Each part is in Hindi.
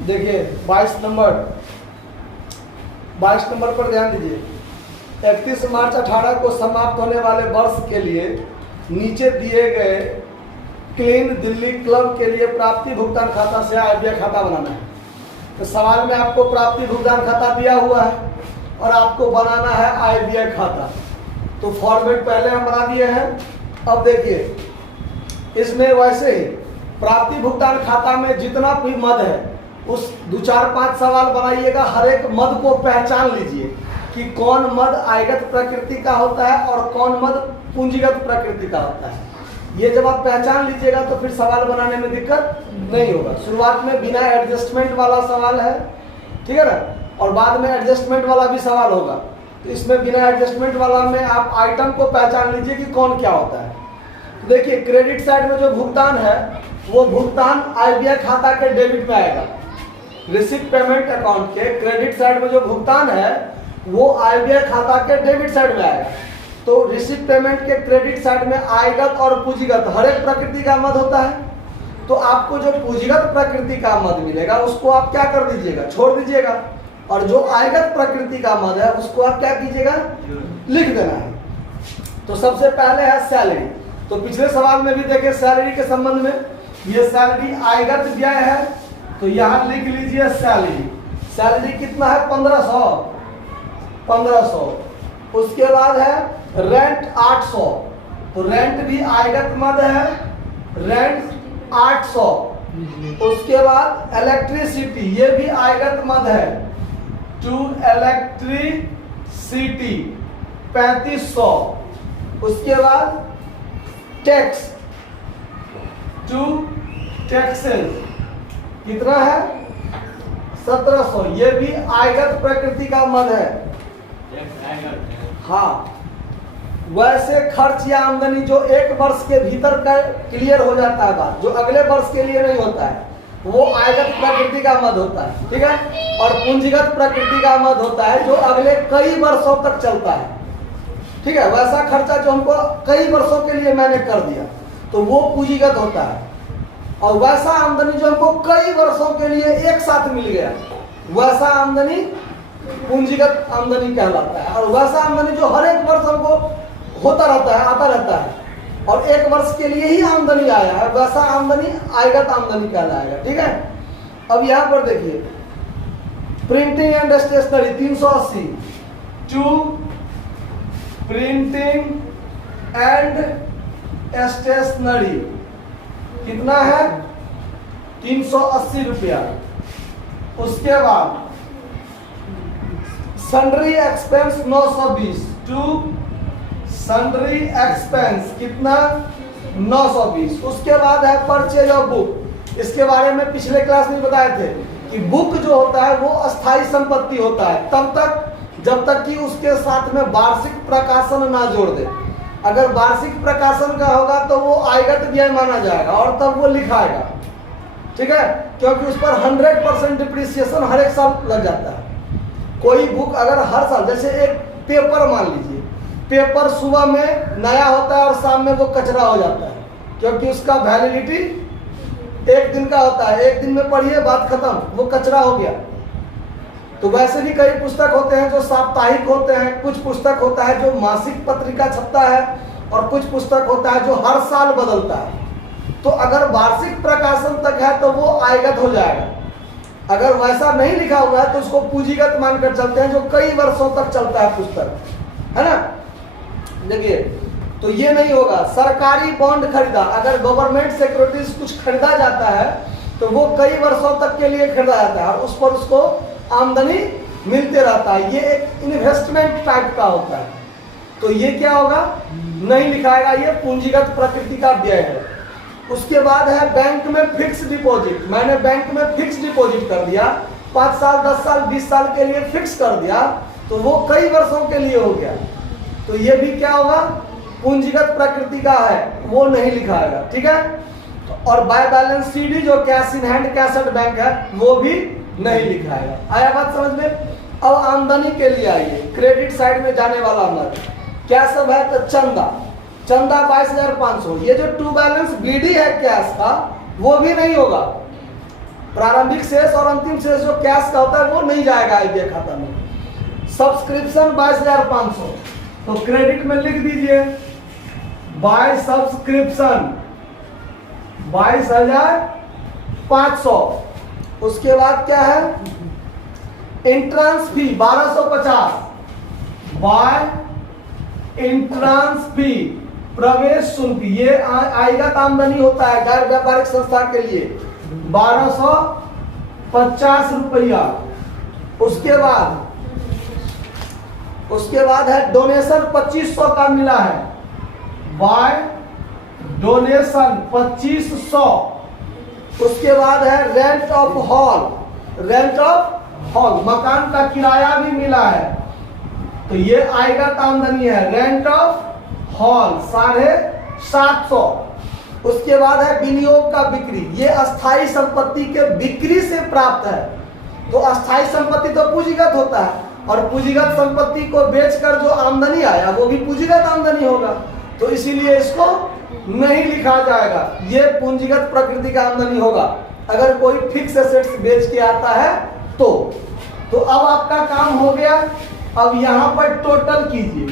देखिए 22 नंबर पर ध्यान दीजिए। 31 मार्च 18 को समाप्त होने वाले वर्ष के लिए नीचे दिए गए क्लीन दिल्ली क्लब के लिए प्राप्ति भुगतान खाता से आय व्यय खाता बनाना है। तो सवाल में आपको प्राप्ति भुगतान खाता दिया हुआ है और आपको बनाना है आय व्यय खाता। तो फॉर्मेट पहले हम बना दिए हैं। अब देखिए इसमें वैसे ही प्राप्ति भुगतान खाता में जितना भी मद है उस 2, 4, 5 सवाल बनाइएगा। हर एक मद को पहचान लीजिए कि कौन मद आयगत प्रकृति का होता है और कौन मद पूंजीगत प्रकृति का होता है। ये जब आप पहचान लीजिएगा तो फिर सवाल बनाने में दिक्कत नहीं होगा। शुरुआत में बिना एडजस्टमेंट वाला सवाल है, ठीक है ना, और बाद में एडजस्टमेंट वाला भी सवाल होगा। तो इसमें बिना एडजस्टमेंट वाला में आप आइटम को पहचान लीजिए कि कौन क्या होता है। तो देखिए क्रेडिट साइड में जो भुगतान है वो भुगतान आय व्यय खाता के डेबिट में आएगा। रिसिप्ट पेमेंट अकाउंट के क्रेडिट साइड में जो भुगतान है वो आय व्यय खाता के डेबिट साइड में आएगा। तो रिसिप्ट पेमेंट के क्रेडिट साइड में आयगत और पूंजीगत हर एक प्रकृति का मद होता है। तो आपको जो पूंजीगत प्रकृति का मद मिलेगा उसको आप क्या कर दीजिएगा, छोड़ दीजिएगा, और जो आयगत प्रकृति का मद है उसको आप क्या कीजिएगा, लिख देना है। तो सबसे पहले है सैलरी। तो पिछले सवाल में भी देखे सैलरी के संबंध में, ये सैलरी आयगत व्यय है तो यहां लिख लीजिए सैलरी। सैलरी कितना है, 1500। उसके बाद है रेंट 800। तो रेंट भी आयगत मद है, रेंट 800। उसके बाद इलेक्ट्रिसिटी, ये भी आयगत मद है, टू इलेक्ट्रिसिटी 3500। उसके बाद टैक्स, टू टैक्सेस कितना है, 1700। ये भी आयगत प्रकृति का मद है। हाँ, वैसे खर्च या आमदनी जो एक वर्ष के भीतर का क्लियर हो जाता है बात, जो अगले वर्ष के लिए नहीं होता है, वो आयगत प्रकृति का मद होता है, ठीक है। और पूंजीगत प्रकृति का मद होता है जो अगले कई वर्षों तक चलता है, ठीक है। वैसा खर्चा जो हमको कई वर्षों के लिए मैंने कर दिया तो वो पूंजीगत होता है। और वैसा आमदनी जो हमको कई वर्षों के लिए एक साथ मिल गया वैसा आमदनी पूंजीगत आमदनी कहलाता है। और वैसा आमदनी जो हर एक वर्ष हमको होता रहता है, आता रहता है और एक वर्ष के लिए ही आमदनी आया है, वैसा आमदनी आयगत आमदनी कहलाएगा, ठीक है। अब यहां पर देखिए printing and stationery 380, to printing and stationery कितना है, 380 रुपया। उसके बाद sundry expense 920, to sundry expense कितना, 920। उसके बाद है परचेज ऑफ बुक। इसके बारे में पिछले क्लास में बताए थे कि बुक जो होता है वो अस्थाई संपत्ति होता है तब तक जब तक कि उसके साथ में वार्षिक प्रकाशन ना जोड़ दे। अगर वार्षिक प्रकाशन का होगा तो वो आयगत व्यय माना जाएगा और तब वो लिखाएगा, ठीक है, क्योंकि उस पर 100% डिप्रिसिएशन हर एक साल लग जाता है। कोई बुक अगर हर साल, जैसे एक पेपर मान लीजिए, पेपर सुबह में नया होता है और शाम में वो कचरा हो जाता है क्योंकि उसका वैलिडिटी एक दिन का होता है, एक दिन में पढ़िए बात खत्म, वो कचरा हो गया। तो वैसे भी कई पुस्तक होते हैं जो साप्ताहिक होते हैं, कुछ पुस्तक होता है जो मासिक पत्रिका छपता है और कुछ पुस्तक होता है जो हर साल बदलता है। तो अगर वार्षिक प्रकाशन तक है तो वो आयगत हो जाएगा। अगर वैसा नहीं लिखा हुआ है तो उसको पूंजीगत मानकर चलते हैं, जो कई वर्षों तक चलता है पुस्तक, है ना। देखिए तो ये नहीं होगा। सरकारी बॉन्ड खरीदा, अगर गवर्नमेंट सिक्योरिटीज कुछ खरीदा जाता है तो वो कई वर्षों तक के लिए खरीदा जाता है और उस पर उसको आमदनी मिलते रहता है। ये एक इन्वेस्टमेंट टाइप का होता है। तो ये क्या होगा, नहीं लिखाएगा, ये पूंजीगत प्रकृति का व्यय है। उसके बाद है बैंक में फिक्स डिपॉजिट। मैंने बैंक में फिक्स डिपॉजिट कर दिया, 5 साल 10 साल 20 साल के लिए फिक्स कर दिया तो वो कई वर्षों के लिए हो गया। तो ये भी क्या होगा, पूंजीगत प्रकृति का है, वो नहीं लिखाएगा, ठीक है। और बाय बैलेंस सीडी जो कैश इन हैंड कैशड बैंक है वो भी नहीं लिखाएगा। आया बात समझ में। अब आमदनी के लिए आइए, क्रेडिट साइड में जाने वाला मद क्या सब है, तो चंदा 22,500। ये जो टू बैलेंस बीडी है कैश का वो भी नहीं होगा, प्रारंभिक शेष और अंतिम शेष जो कैश का होता है वो नहीं जाएगा आईबीए खाता में। सब्सक्रिप्शन 22,500, तो क्रेडिट में लिख दीजिए बाय सब्सक्रिप्शन 22,500। उसके बाद क्या है, entrance fee 1250 bye entrance fee, प्रवेश शुल्क, ये आयगत आमदनी होता है गैर व्यापारिक संस्था के लिए 1250 रुपया। उसके बाद है डोनेशन 2500 का मिला है, बाय डोनेशन 2500। उसके बाद है रेंट ऑफ हॉल, मकान का किराया भी मिला है, तो ये आयगत आमदनी है रेंट ऑफ हॉल 750। उसके बाद है विनियोग का बिक्री, ये अस्थाई संपत्ति के बिक्री से प्राप्त है। तो अस्थाई संपत्ति तो पूंजीगत होता है, और पूंजीगत संपत्ति को बेचकर जो आमदनी आया वो भी पूंजीगत आमदनी होगा, तो इसीलिए इसको नहीं लिखा जाएगा, ये पूंजीगत प्रकृति का आमदनी होगा अगर कोई फिक्स एसेट्स बेच के आता है तो अब आपका काम हो गया। अब यहां पर टोटल कीजिए,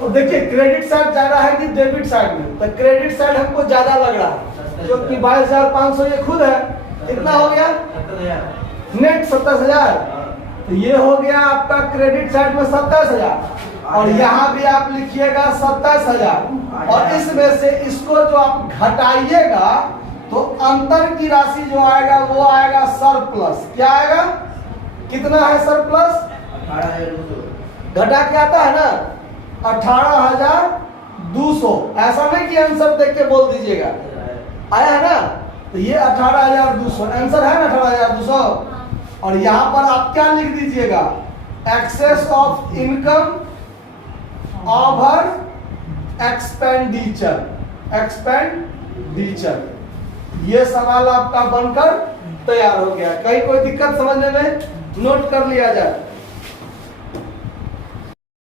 तो देखिए क्रेडिट साइड ज्यादा है कि डेबिट साइड में, तो क्रेडिट साइड हमको ज्यादा लग रहा है क्योंकि 22,500 ये खुद है, कितना हो गया नेट 27,000, तो ये हो गया आपका क्रेडिट साइड में 27,000, और यहाँ भी आप लिखिएगा 27,000, और इसमें से इसको जो आप घटाइएगा तो अंतर की राशि जो आएगा वो आएगा सरप्लस। क्या आएगा, कितना है सरप्लस, घटा के आता है ना 18,200। ऐसा नहीं कि आंसर देख के बोल दीजिएगा, आया है ना, तो ये 18,200 आंसर है ना 18,200। और यहां पर आप क्या लिख दीजिएगा, excess of income over expenditure. ये सवाल आपका बनकर तैयार हो गया। कहीं कोई दिक्कत समझने में, नोट कर लिया जाए।